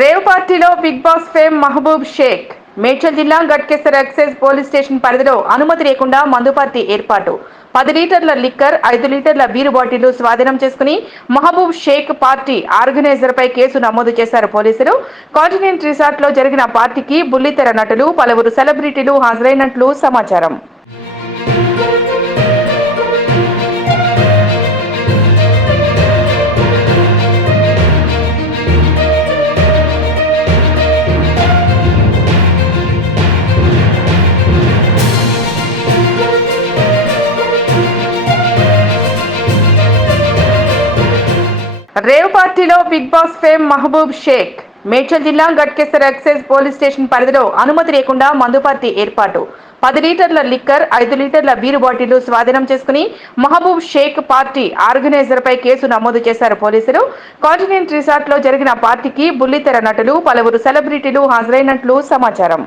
Rave పార్టీలో Bigg Boss fame Mahaboob Shaik. Medchal జిల్లా Ghatkesar excise police station పరిధిలో అనుమతి లేకుండా మందు పార్టీ ఏర్పాటు. 10 లీటర్ల లిక్కర్, 5 లీటర్ల బీరు బాటిళ్లు స్వాధీనం చేసుకుని మహబూబ్ షేక్ పార్టీ ఆర్గనైజర్ పై కేసు నమోదు చేశారు పోలీసులు. కాంటినెంట్ రిసార్ట్ లో జరిగిన పార్టీకి బుల్లితెర నటులు, పలువురు సెలబ్రిటీలు హాజరైనట్లు సమాచారం. రేవ్ పార్టీలో Bigg Boss fame Mahaboob Shaik. Medchal జిల్లా గట్కేసర్ ఎక్సైజ్ పోలీస్ స్టేషన్ పరిధిలో అనుమతి లేకుండా మందు పార్టీ ఏర్పాటు. 10 లీటర్ల లిక్కర్, 5 లీటర్ల బీరు బాటిళ్లు స్వాధీనం చేసుకుని మహబూబ్ షేక్ పార్టీ ఆర్గనైజర్ పై కేసు నమోదు చేశారు పోలీసులు. కాంటినెంట్ రిసార్ట్ లో జరిగిన పార్టీకి బుల్లితెర నటులు, పలువురు సెలబ్రిటీలు హాజరైనట్లు సమాచారం.